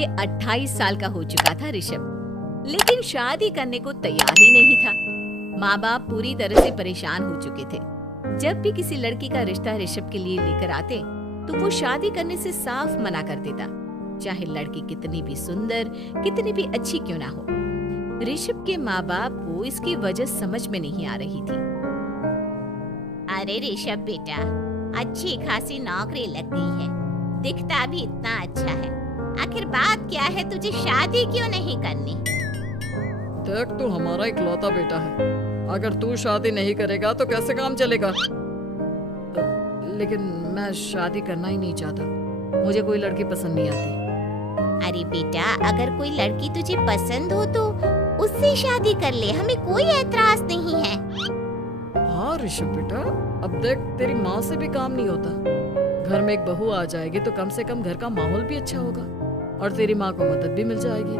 के 28 साल का हो चुका था ऋषभ, लेकिन शादी करने को तैयार ही नहीं था। माँ बाप पूरी तरह से परेशान हो चुके थे। जब भी किसी लड़की का रिश्ता ऋषभ के लिए लेकर आते तो वो शादी करने से साफ मना कर देता, चाहे लड़की कितनी भी सुंदर, कितनी भी अच्छी क्यों ना हो। ऋषभ के माँ बाप को इसकी वजह समझ में नहीं आ रही थी। अरे ऋषभ बेटा, अच्छी खासी नौकरी लग गई है, दिखता भी इतना अच्छा है, आखिर बात क्या है, तुझे शादी क्यों नहीं करनी? देख, तू हमारा इकलौता बेटा है, अगर तू शादी नहीं करेगा तो कैसे काम चलेगा? लेकिन मैं शादी करना ही नहीं चाहता, मुझे कोई लड़की पसंद नहीं आती। अरे बेटा, अगर कोई लड़की तुझे पसंद हो तो उससे शादी कर ले, हमें कोई ऐतराज नहीं है। हाँ ऋषभ बेटा, अब देख, तेरी माँ से भी काम नहीं होता। घर में एक बहू आ जाएगी तो कम से कम घर का माहौल भी अच्छा होगा और तेरी माँ को मदद भी मिल जाएगी।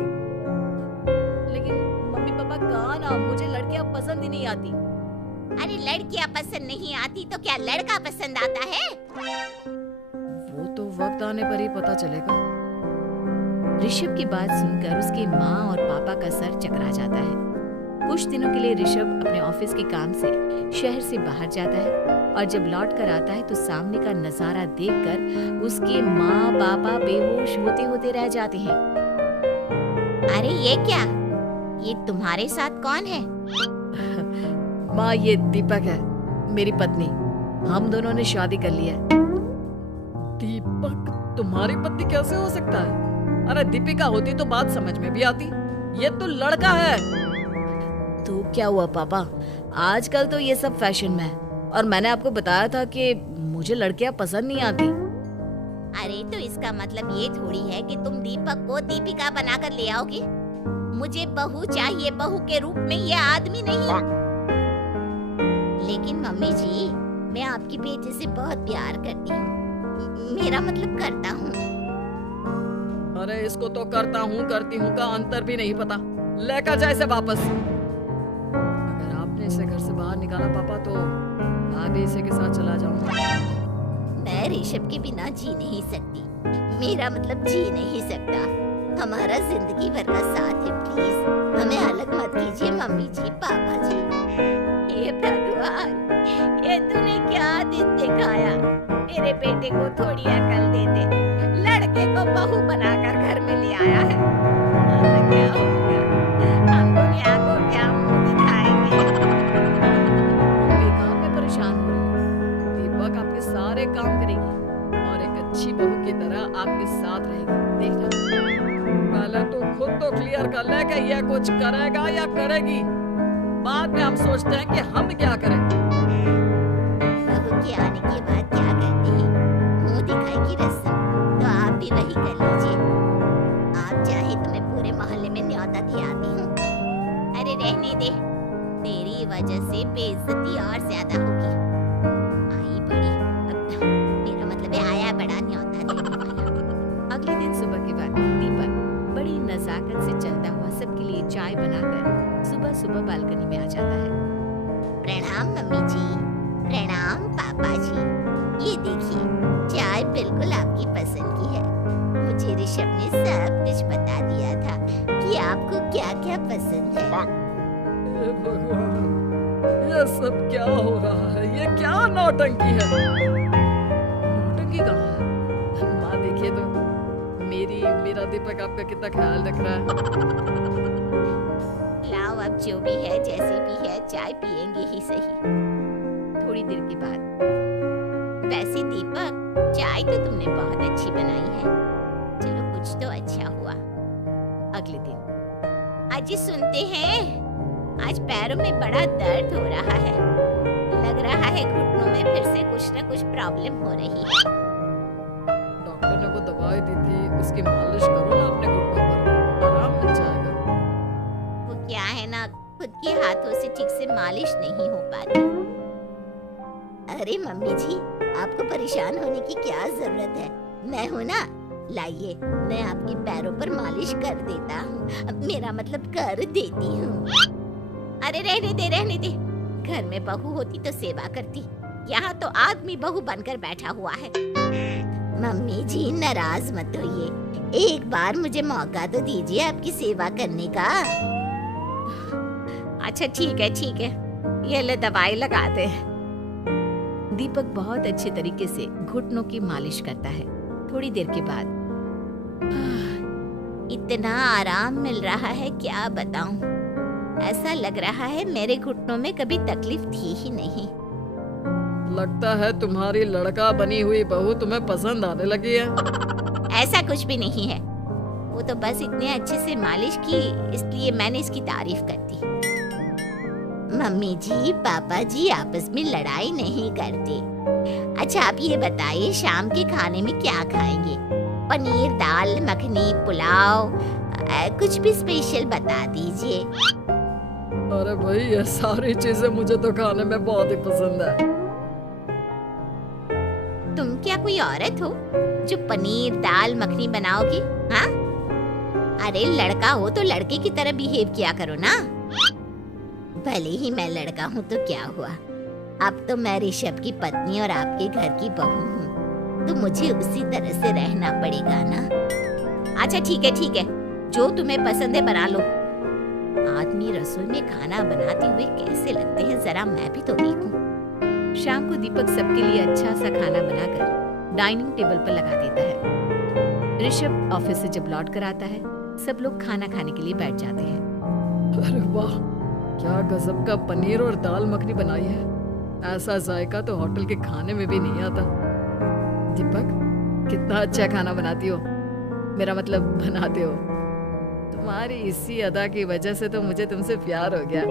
लेकिन मम्मी पापा कहा ना, मुझे लड़कियां पसंद ही नहीं आती। अरे लड़कियां पसंद नहीं आती तो क्या लड़का पसंद आता है? वो तो वक्त आने पर ही पता चलेगा। ऋषभ की बात सुनकर उसकी माँ और पापा का सर चकरा जाता है। कुछ दिनों के लिए ऋषभ अपने ऑफिस के काम से शहर से बाहर जाता है और जब लौट कर आता है तो सामने का नजारा देखकर उसके माँ पापा बेहोश होते होते रह जाते हैं। अरे ये क्या, ये तुम्हारे साथ कौन है? माँ, ये दीपक है, मेरी पत्नी। हम दोनों ने शादी कर ली है। दीपक तुम्हारी पत्नी कैसे हो सकता है? अरे दीपिका होती तो बात समझ में भी आती, ये तो लड़का है। तो क्या हुआ पापा, आजकल तो ये सब फैशन में है और मैंने आपको बताया था कि मुझे लड़कियां पसंद नहीं आती। अरे तो इसका मतलब ये थोड़ी है कि तुम दीपक को दीपिका बनाकर ले आओगे। मुझे बहू चाहिए, बहू के रूप में, ये आदमी नहीं। लेकिन मम्मी जी, मैं आपकी बेटे से बहुत प्यार करती हूँ, मेरा मतलब करता हूँ। अरे इसको तो करता हूँ करती हूँ का अंतर भी नहीं पता। लेकर जाए इसे वापस। अगर आपने इसे घर से बाहर निकाला पापा तो मैं भी इसे के साथ चला जाऊंगा। मैं ऋषभ के बिना जी नहीं सकती, मेरा मतलब जी नहीं सकता। हमारा जिंदगी भर का साथ है, प्लीज हमें अलग मत कीजिए मम्मी जी, पापा जी। हे भगवान, ये तूने क्या दिन दिखाया? मेरे बेटे को थोड़ी अकल दे दे, लड़के को बहू बनाकर घर में ले आया है। अब क्या होगा? हम दुनिया को क्या मुंह दिखाएंगे? बेकार में परेशान हो रही है। दीपक आपके सारे काम करेगी और एक अच्छी बहू की तरह आपके साथ रहेगी, देखना। पहले तो खुद तो क्लियर कर ले कि ये कुछ करेगा या करेगी, बाद में हम सोचते हैं कि हम क्या करें। बहू के आने के बाद क्या करते हैं? मुंह दिखाई की रस्म तो आप भी वही कर लीजिए। आप चाहे तो मैं पूरे मोहल्ले में न्योता दिलाती हूँ। अरे रहने दे, तेरी वजह से बेइज्जती और ज्यादा होगी। आई बड़ी, अब मेरा मतलब है आया बड़ा न्योता देने वाला। अगले दिन सुबह के बाद दीपक बड़ी नजाकत से चलता हुआ सबके लिए चाय बनाकर सुबह सुबह बालकनी में आ जाता है। प्रणाम मम्मी जी, प्रणाम पापा जी। ये देखिए, चाय बिल्कुल आपकी पसंद की है। मुझे ऋषभ ने सब कुछ बता दिया था कि आपको क्या क्या पसंद है। हे भगवान, ये सब क्या हो रहा है? ये क्या नौटंकी है? नौटंकी कहाँ है? माँ देखिए तो, मेरा दीपक आपका कितना ख्याल रख रहा है। लाओ, अब जो भी है, जैसे भी है, चाय पियेंगे ही सही। थोड़ी देर के बाद, वैसे दीपक, चाय तो तुमने बहुत अच्छी बनाई है, चलो कुछ तो अच्छा हुआ। अगले दिन अजी सुनते हैं, आज पैरों में बड़ा दर्द हो रहा है, लग रहा है घुटनों में फिर से कुछ न कुछ प्रॉब्लम हो रही है। डॉक्टर ने वो दवाई दी थी, उसकी मालिश करो ना अपने घुटनों पर, आराम मिल जाएगा। वो क्या है ना, खुद के हाथों से ठीक से मालिश नहीं हो पाती। अरे मम्मी जी, आपको परेशान होने की क्या जरूरत है, मैं हूँ ना, लाइए मैं आपके पैरों पर मालिश कर देता हूँ, मेरा मतलब कर देती हूँ। अरे रहने दे, रहने दे, घर में बहू होती तो सेवा करती, यहाँ तो आदमी बहू बनकर बैठा हुआ है। मम्मी जी नाराज मत होइए, एक बार मुझे मौका तो दीजिए आपकी सेवा करने का। अच्छा ठीक है, ये ले दवाई लगा दे। दीपक बहुत अच्छे तरीके से घुटनों की मालिश करता है। थोड़ी देर के बाद इतना आराम मिल रहा है क्या बताऊं, ऐसा लग रहा है मेरे घुटनों में कभी तकलीफ थी ही नहीं। लगता है तुम्हारी लड़का बनी हुई बहू तुम्हें पसंद आने लगी है। ऐसा कुछ भी नहीं है, वो तो बस इतने अच्छे से मालिश की इसलिए मैंने इसकी तारीफ कर दी। मम्मी जी पापा जी आपस में लड़ाई नहीं करते। अच्छा आप ये बताइए शाम के खाने में क्या खाएंगे? पनीर दाल मखनी पुलाव कुछ भी स्पेशल बता दीजिए। अरे भाई ये सारी चीजें मुझे तो खाने में बहुत ही पसंद है। तुम क्या कोई औरत हो जो पनीर दाल मखनी बनाओगी? हाँ, अरे लड़का हो तो लड़के की तरह बिहेव किया करो ना। भले ही मैं लड़का हूँ तो क्या हुआ, अब तो मैं ऋषभ की पत्नी और आपके घर की बहू हूँ, तो मुझे उसी तरह से रहना पड़ेगा ना। अच्छा ठीक है, जो तुम्हें पसंद है बना लो। आदमी रसोई में खाना बनाते हुए कैसे लगते हैं, जरा मैं भी तो देखूं। शाम को दीपक सबके लिए अच्छा सा खाना बनाकर डाइनिंग टेबल पर लगा देता है। ऋषभ ऑफिस से जब लौट कर आता है, सब लोग खाना खाने के लिए बैठ जाते हैं। अरे वाह, क्या गजब का पनीर और दाल मखनी बनाई है। ऐसा जायका तो होटल के खाने में भी नहीं आता। दीपक कितना अच्छा खाना बनाती हो, मेरा मतलब बनाते हो। तुम्हारी इसी अदा की वजह से तो मुझे तुमसे प्यार हो गया।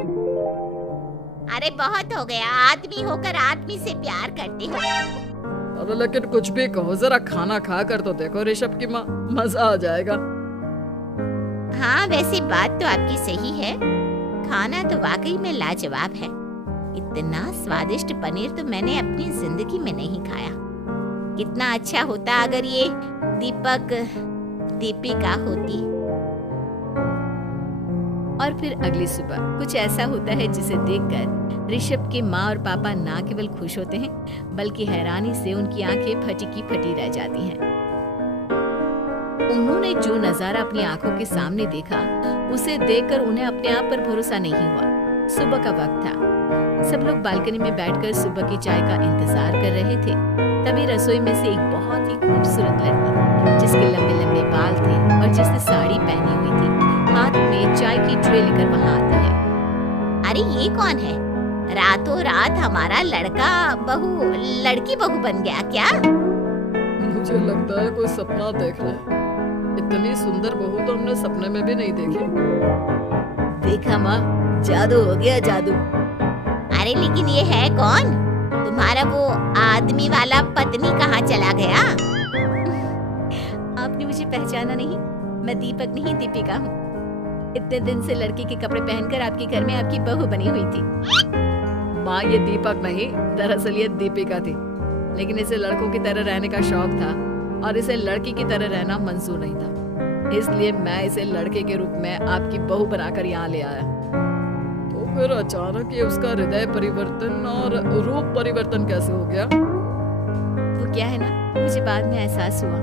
अरे बहुत हो गया, आदमी होकर आदमी से प्यार करते हो। अरे लेकिन कुछ भी कहो, जरा खाना खा कर तो देखो ऋषभ की माँ, मजा आ जाएगा। हाँ वैसे बात तो आपकी सही है, खाना तो वाकई में लाजवाब है। इतना स्वादिष्ट पनीर तो मैंने अपनी जिंदगी में नहीं खाया। कितना अच्छा होता अगर ये दीपक दीपिका होती। और फिर अगली सुबह कुछ ऐसा होता है जिसे देखकर ऋषभ के माँ और पापा ना केवल खुश होते हैं बल्कि हैरानी से उनकी आंखें फटी की फटी रह जाती हैं। उन्होंने जो नजारा अपनी आंखों के सामने देखा उसे देखकर उन्हें अपने आप पर भरोसा नहीं हुआ। सुबह का वक्त था, सब लोग बालकनी में बैठकर सुबह की चाय का इंतजार कर रहे थे। तभी रसोई में से एक बहुत ही खूबसूरत लड़की जिसके लंबे लंबे बाल थे और जिसने साड़ी पहनी हुई थी, हाथ में चाय की ट्रे लेकर वहाँ आती है। अरे ये कौन है? रातों रात हमारा लड़का लड़की बहू बन गया क्या? मुझे लगता है कोई सपना देख रहा है। इतनी सुंदर बहू तो हमने सपने में भी नहीं देखी। देखा माँ, जादू हो गया जादू। अरे लेकिन ये है कौन? तुम्हारा वो आदमी वाला पत्नी कहाँ चला गया? आपने मुझे पहचाना नहीं? मैं दीपक नहीं दीपिका हूँ। इतने दिन से लड़की के कपड़े पहनकर आपके घर में आपकी बहू बनी हुई थी। माँ ये दीपक नहीं, दरअसल ये दीपिका थी, लेकिन इसे लड़कों की तरह रहने का शौक था और इसे लड़की की तरह रहना मंजूर नहीं था, इसलिए मैं इसे लड़के के रूप में आपकी बहू बनाकर यहाँ ले आया। तो फिर अचानक ये उसका हृदय परिवर्तन और रूप परिवर्तन कैसे हो गया? वो क्या है ना, मुझे बाद में एहसास हुआ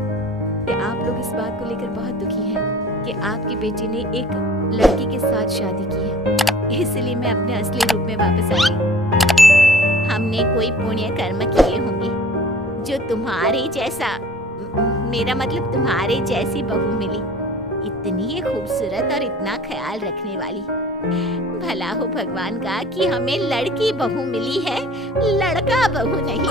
कि आप लोग इस बात को लेकर बहुत दुखी हैं कि आपकी बेटी ने एक लड़की के साथ शादी की है, इसलिए मैं अपने असली रूप में वापस आ गई। हमने कोई पुण्य कर्म किए होंगे जो तुम्हारे जैसा, मेरा मतलब तुम्हारे जैसी बहू मिली, इतनी खूबसूरत और इतना ख्याल रखने वाली। भला हो भगवान का कि हमें लड़की बहू मिली है, लड़का बहू नहीं।